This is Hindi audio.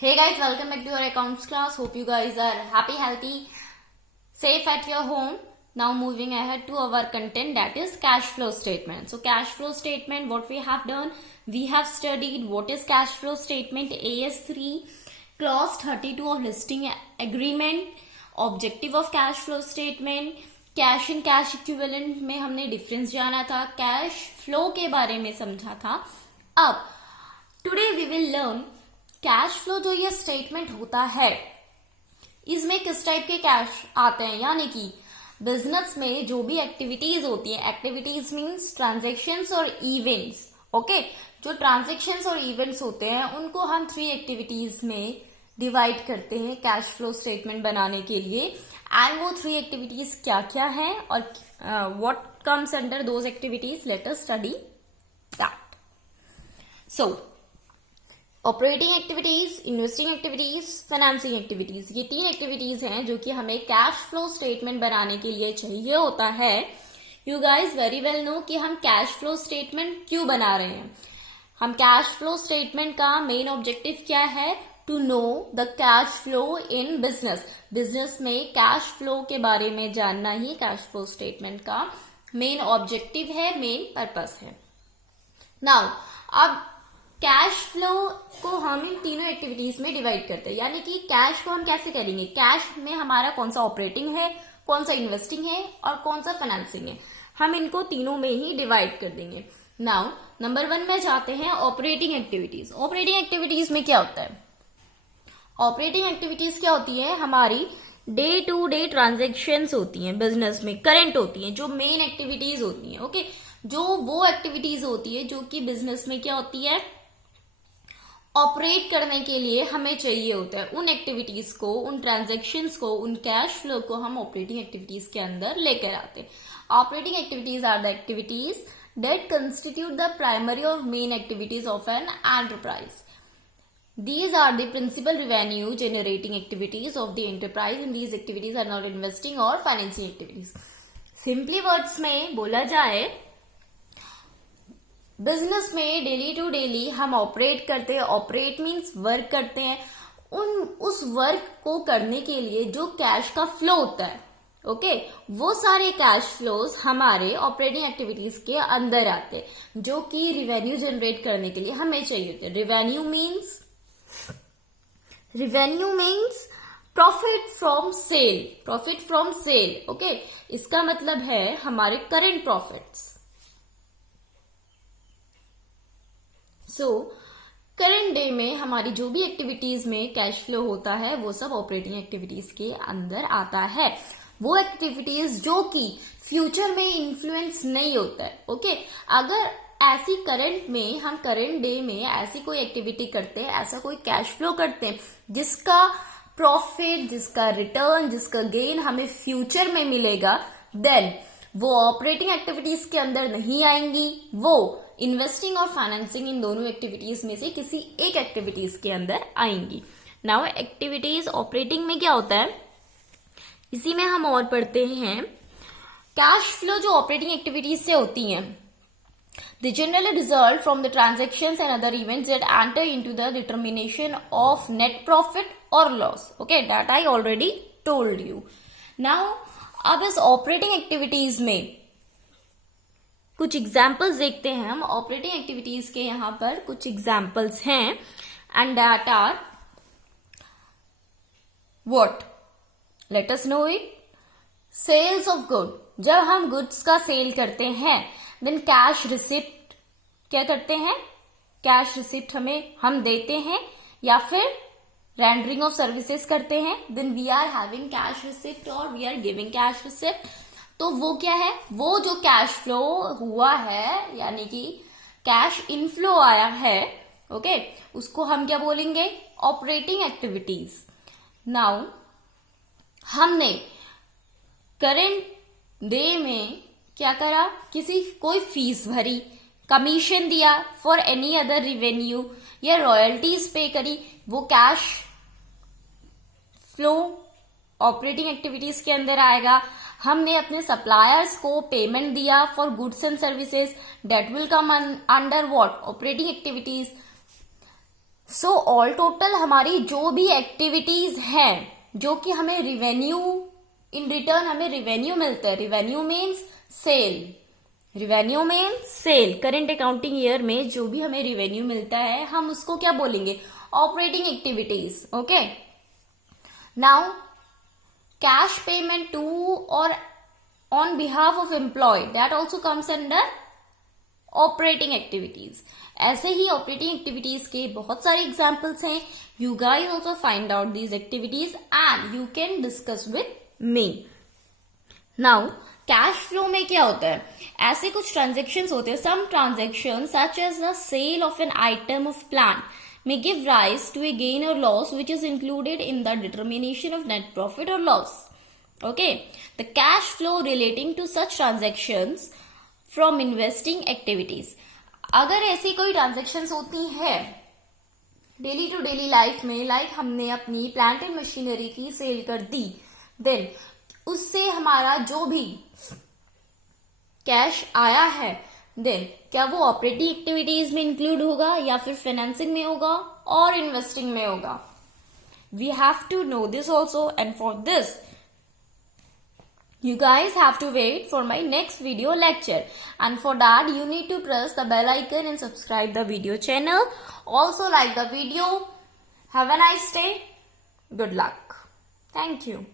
Hey guys, welcome back to your accounts class. Hope you guys are happy, healthy, safe at your home. Now moving ahead to our content, that is cash flow statement. So cash flow statement, what we have done, we have studied what is cash flow statement, AS3, clause 32 of listing agreement, objective of cash flow statement, cash and cash equivalent में हमने डिफरेंस जाना था, कैश फ्लो के बारे में समझा था. अब today we will learn cash flow. जो ये स्टेटमेंट होता है इसमें किस टाइप के कैश आते हैं, यानी कि बिजनेस में जो भी एक्टिविटीज होती है, एक्टिविटीज मीन्स ट्रांजेक्शन्स और इवेंट्स. ओके, जो ट्रांजेक्शन्स और इवेंट्स होते हैं उनको हम 3 एक्टिविटीज में डिवाइड करते हैं कैश फ्लो स्टेटमेंट बनाने के लिए. एंड वो 3 एक्टिविटीज क्या क्या हैं और what comes under those activities, let us study that. So operating activities, investing activities, financing activities, ये 3 एक्टिविटीज हैं जो कि हमें कैश फ्लो स्टेटमेंट बनाने के लिए चाहिए होता है. You guys very well know कि हम कैश फ्लो स्टेटमेंट क्यों बना रहे हैं. हम कैश फ्लो स्टेटमेंट का मेन ऑब्जेक्टिव क्या है, to know the cash flow in business. Business में कैश फ्लो के बारे में जानना ही कैश फ्लो स्टेटमेंट का मेन ऑब्जेक्टिव है, मेन पर्पस है. नाउ अब कैश फ्लो को हम इन तीनों एक्टिविटीज में डिवाइड करते हैं, यानी कि कैश को हम कैसे करेंगे, कैश में हमारा कौन सा ऑपरेटिंग है, कौन सा इन्वेस्टिंग है और कौन सा फाइनेंसिंग है, हम इनको तीनों में ही डिवाइड कर देंगे. नाउ नंबर 1 में जाते हैं ऑपरेटिंग एक्टिविटीज. ऑपरेटिंग एक्टिविटीज में क्या होता है, ऑपरेटिंग एक्टिविटीज क्या होती है, हमारी डे टू डे ट्रांजेक्शन्स होती हैं बिजनेस में, करंट होती हैं, जो मेन एक्टिविटीज होती हैं. ओके, जो वो एक्टिविटीज होती है जो कि बिजनेस में क्या होती है, ऑपरेट करने के लिए हमें चाहिए होता है. उन एक्टिविटीज को, उन ट्रांजेक्शन्स को, उन कैश फ्लो को हम ऑपरेटिंग एक्टिविटीज के अंदर लेकर आते हैं. Operating activities are the activities that constitute the primary और main activities of an enterprise. These are the principal revenue generating activities of the enterprise, and these activities are not investing or financing activities. Simply words में बोला जाए, बिजनेस में डेली टू डेली हम ऑपरेट करते हैं. ऑपरेट मीन्स वर्क करते हैं. उस वर्क को करने के लिए जो कैश का फ्लो होता है, ओके, वो सारे कैश फ्लोज हमारे ऑपरेटिंग एक्टिविटीज के अंदर आते हैं, जो कि रिवेन्यू जनरेट करने के लिए हमें चाहिए होते हैं. Revenue means profit from sale, profit from sale. Okay, इसका मतलब है हमारे current profits. So current day में हमारी जो भी एक्टिविटीज में कैश फ्लो होता है वो सब ऑपरेटिंग एक्टिविटीज के अंदर आता है. वो एक्टिविटीज जो कि फ्यूचर में इन्फ्लुएंस नहीं होता है. ओके, अगर ऐसी करंट में, हम करंट डे में ऐसी कोई एक्टिविटी करते हैं, ऐसा कोई कैश फ्लो करते हैं जिसका प्रॉफिट, जिसका रिटर्न, जिसका गेन हमें फ्यूचर में मिलेगा, देन वो ऑपरेटिंग एक्टिविटीज के अंदर नहीं आएंगी, वो इन्वेस्टिंग और फाइनेंसिंग इन दोनों एक्टिविटीज में से किसी एक एक्टिविटीज के अंदर आएंगी. नाउ एक्टिविटीज ऑपरेटिंग में क्या होता है, इसी में हम और पढ़ते हैं. कैश फ्लो जो ऑपरेटिंग एक्टिविटीज से होती हैं, they generally result from the transactions and other events that enter into the determination of net profit or loss. Okay, that I already told you. Now अब इस ऑपरेटिंग एक्टिविटीज में कुछ एग्जाम्पल्स देखते हैं हम. ऑपरेटिंग एक्टिविटीज के यहां पर कुछ एग्जाम्पल्स हैं, and that are what, let us know it. Sales of good, जब हम गुड्स का सेल करते हैं, देन कैश रिसिप्ट क्या करते हैं, कैश रिसिप्ट हम देते हैं या फिर रेंडरिंग ऑफ सर्विसेज करते हैं, then we are having cash receipt और we are giving cash receipt. तो वो क्या है, वो जो कैश फ्लो हुआ है, यानी कि कैश इनफ्लो आया है, ओके, उसको हम क्या बोलेंगे, ऑपरेटिंग एक्टिविटीज. नाउ हमने करंट डे में क्या करा, कोई फीस भरी, कमीशन दिया फॉर एनी अदर रिवेन्यू या रॉयल्टीज पे करी, वो कैश फ्लो ऑपरेटिंग एक्टिविटीज के अंदर आएगा. हमने अपने सप्लायर्स को पेमेंट दिया for goods and services, that will come under what, operating activities. So all total हमारी जो भी एक्टिविटीज हैं जो कि हमें रिवेन्यू इन रिटर्न हमें रिवेन्यू मिलता है, revenue means sale, revenue means sale, current accounting year में जो भी हमें रिवेन्यू मिलता है हम उसको क्या बोलेंगे, operating activities. Okay, now cash payment to और on behalf of employ that also comes under operating activities. ऐसे ही ऑपरेटिंग एक्टिविटीज के बहुत सारे एग्जाम्पल्स हैं. You guys also find out these activities and you can discuss with me. Now cash flow में क्या होता है, ऐसे कुछ ट्रांजेक्शन्स होते हैं. Some transaction such as the sale of an item of plant may give rise to a gain or loss which is included in the determination of net profit or loss. Okay, the cash flow relating to such transactions from investing activities. अगर ऐसी कोई ट्रांजेक्शन्स होती है डेली टू डेली लाइफ में, लाइक हमने अपनी प्लांट एंड मशीनरी की सेल कर दी, देन उससे हमारा जो भी कैश आया है, देन क्या वो ऑपरेटिंग एक्टिविटीज में इंक्लूड होगा या फिर फाइनेंसिंग में होगा और इन्वेस्टिंग में होगा. We have to know this also and for this you guys have to wait for my next video lecture, and for that you need to press the bell icon and subscribe the video channel. Also like the video. Have a nice day. Good luck. Thank you.